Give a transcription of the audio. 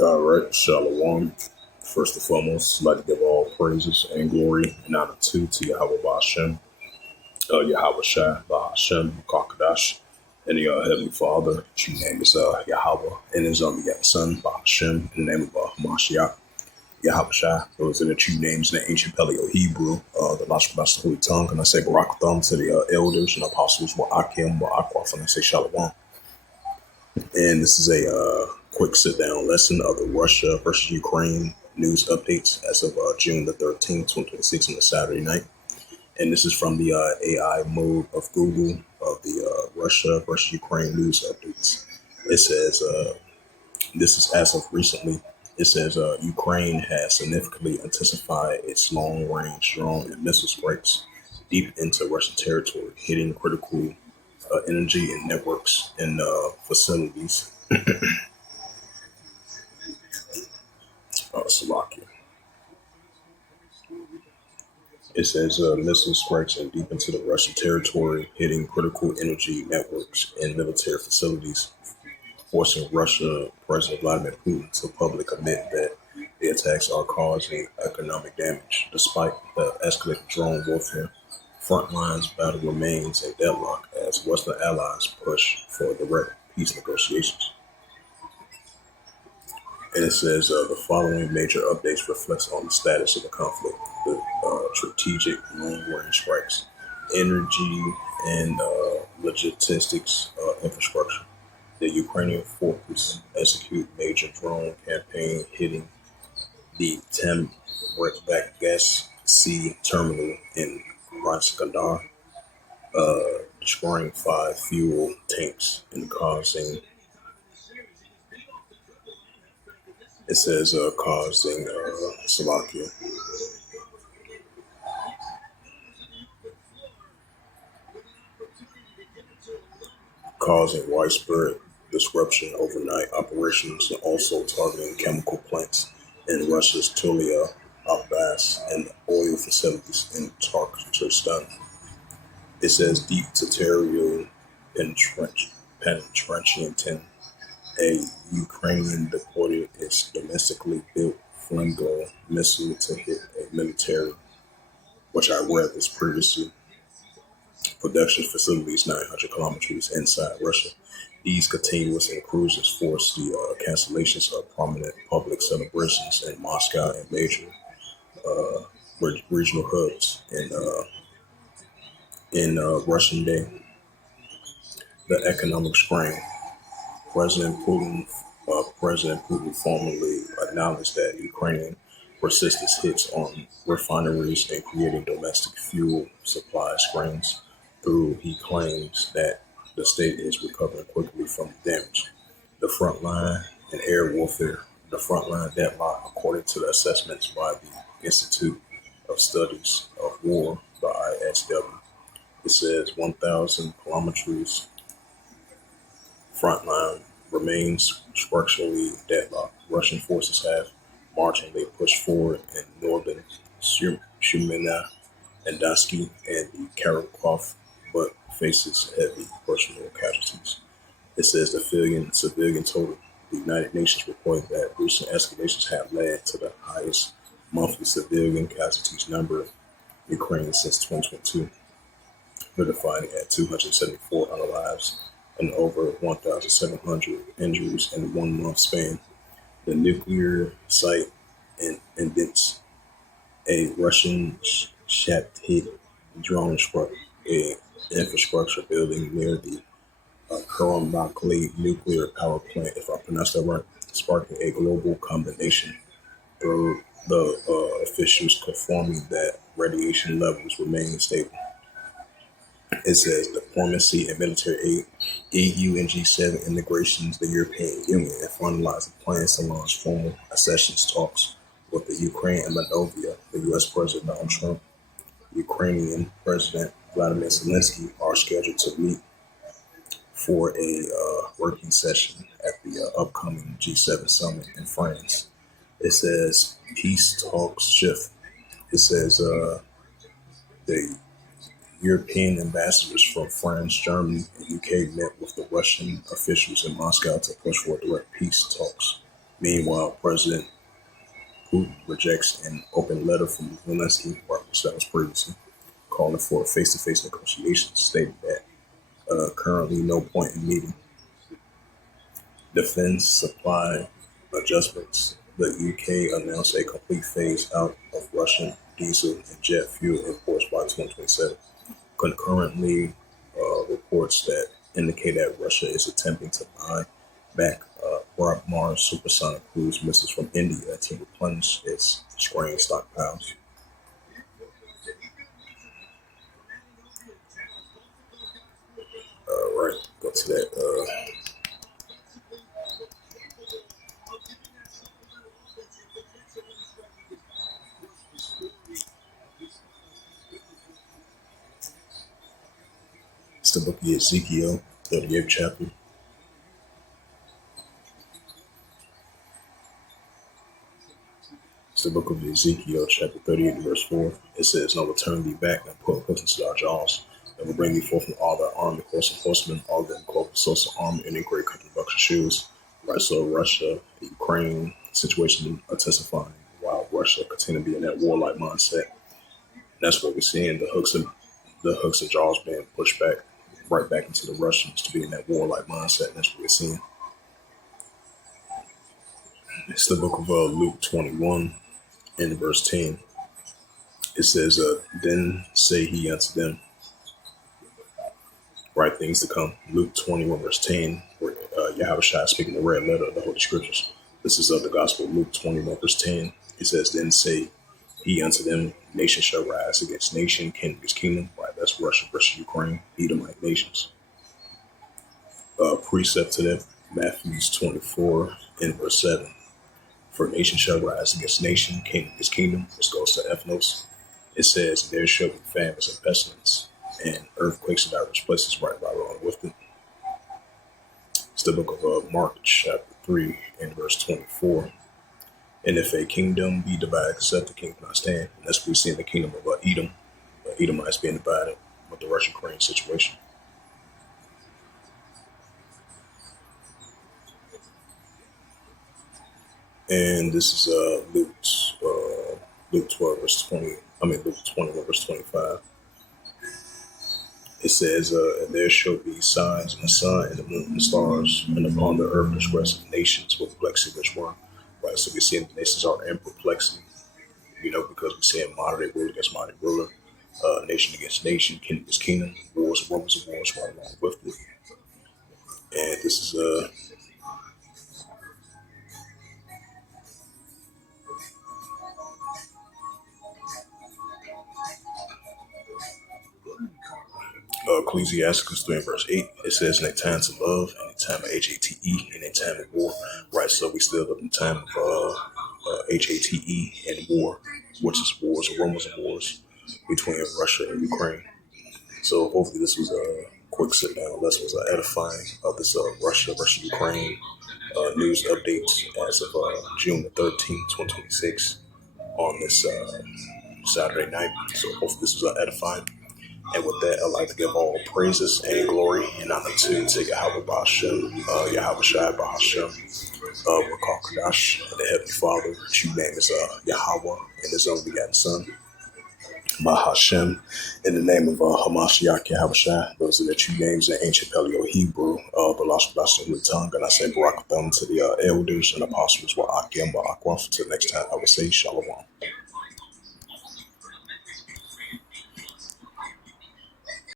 All right, Shalom. First and foremost, I'd like to give all praises and glory and honor to Yahweh Ba'ashem, Yahweh Shai, Ba'ashem, Kakadash, and the Heavenly Father. True name is Yahweh, and his only begotten Son, Ba'ashem, in the name of Hamashiach, Yahweh Shai. Those are the true names in the ancient Paleo Hebrew, the logical master Holy Tongue. And I say Barakatham to the elders and apostles, Wa'akim, Wa'akwaf, and I say Shalom. And this is a quick sit-down lesson of the Russia versus Ukraine news updates as of June the 13th, 2026 on a Saturday night. And this is from the AI mode of Google of the Russia versus Ukraine news updates. It says, this is as of recently, it says Ukraine has significantly intensified its long-range drone and missile strikes deep into Russian territory, hitting critical energy and networks and facilities. Slovakia. It says missile strikes and deep into the Russian territory, hitting critical energy networks and military facilities, forcing Russia President Vladimir Putin to publicly admit that the attacks are causing economic damage. Despite the escalated drone warfare, front lines battle remains in deadlock as Western allies push for direct peace negotiations. And it says the following major updates reflects on the status of the conflict: the strategic long-range strikes, energy and logistics infrastructure. The Ukrainian forces execute major drone campaign hitting the Temrekbek Sea terminal in Krasnodar, destroying 5 fuel tanks and causing. It says causing Slovakia. Causing widespread disruption overnight operations and also targeting chemical plants in Russia's Tulia, Abbas, and oil facilities in Turkestan. It says deep territorial penetration. A Ukrainian deployed its domestically built Flamingo missile to hit a military, which I read this previously, production facilities 900 kilometers inside Russia. These continuous intrusions forced the cancellations of prominent public celebrations in Moscow and major regional hubs in Russian Day. The economic strain. President Putin formally acknowledged that Ukrainian persistence hits on refineries and creating domestic fuel supply strains. Through he claims that the state is recovering quickly from the damage. The front line and air warfare. The frontline deadlock, according to the assessments by the Institute of Studies of War, the ISW. It says 1,000 kilometers frontline remains structurally deadlocked. Russian forces have marginally pushed forward in northern Shumena and Dansky and Kharkov, but faces heavy personal casualties. It says the civilian total. The United Nations reported that recent escalations have led to the highest monthly civilian casualties number in Ukraine since 2022, notifying at 274 unalives and over 1,700 injuries in a 1 month span. The nuclear site in Indents, a Russian Shahed drone struck a infrastructure building near the Karamakli nuclear power plant, if I pronounced that right, sparking a global combination through the officials confirming that radiation levels remain stable. It says diplomacy and military aid, EU and G7 integrations, the European Union, and finalizing plans to launch formal accessions talks with the Ukraine and Moldova. The U.S. President Donald Trump, Ukrainian President Vladimir Zelensky are scheduled to meet for a working session at the upcoming G7 summit in France. It says peace talks shift. It says the European ambassadors from France, Germany, and UK met with the Russian officials in Moscow to push for direct peace talks. Meanwhile, President Putin rejects an open letter from Zelensky, which that was previously, calling for face-to-face negotiations, stating that currently no point in meeting. Defense supply adjustments. The UK announced a complete phase out of Russian diesel and jet fuel imports by 2027. Concurrently, reports that indicate that Russia is attempting to buy back Mars supersonic cruise missiles from India to replenish its grain stockpiles. Right, go to that. It's the book of Ezekiel, 38th chapter. It's the book of Ezekiel, chapter 38, verse 4. It says, "And I will turn thee back and put hook into thy jaws, and will bring thee forth from all thy army, horse and horsemen, all them clothed with sorts of armor, and in great country buckler shoes." Right, so Russia, Ukraine situation intensifying, while Russia continue to be in that warlike mindset. That's what we're seeing. The hooks and jaws being pushed back, right back into the Russians to be in that warlike mindset. And that's what we're seeing. It's the book of Luke 21 in verse 10. It says, "Then say he unto them, right things to come." Luke 21 verse 10, where Yahushua is speaking the red letter of the Holy Scriptures. This is of the Gospel of Luke 21 verse 10. It says, "Then say he unto them, nation shall rise against nation, kingdom against kingdom." Right, that's Russia versus Ukraine, Edomite nations. Precept to that, Matthew 24 in verse 7. "For nation shall rise against nation, kingdom against kingdom." This goes to Ethnos. It says, "There shall be famines and pestilence, and earthquakes in diverse places," right along with it. It's the book of Mark, chapter 3, and verse 24. "And if a kingdom be divided, except the kingdom not stand." And that's what we see in the kingdom of Edom. Edomites being divided with the Russian Ukraine situation. And this is Luke 12 verse 20. Luke 21 verse 25. It says, "And there shall be signs in the sun and the moon and the stars, and upon the earth distress of nations with perplexity which one." Right, so we see the nations are in perplexity, because we see modern day ruler against modern ruler, nation against nation, kingdom against kingdom, wars and rumors of wars right along with it. And this is Ecclesiasticus 3 and verse 8. It says, "In a time to love, and a time of HATE, and a time of war." Right, so we still live in time of HATE and war, which is wars and rumors of wars between Russia and Ukraine. So hopefully this was a quick sit down lesson, was edifying of this Russia versus Ukraine news updates as of June the 13th, 2026 on this Saturday night. So hopefully this was edifying. And with that, I'd like to give all praises and glory and honor to Yahweh Bahashem, Yahweh Shai Bahashem, Rakal Kadash, and the Heavenly Father. True name is Yahweh and His only begotten Son, Bahashem, in the name of Hamashiach Yahweh Shai. Those are the true names in ancient Paleo Hebrew, Balash Balash tongue. And I say Barak to the elders and apostles, Wa Akim Ba'akwaf. Till next time, I would say Shalom.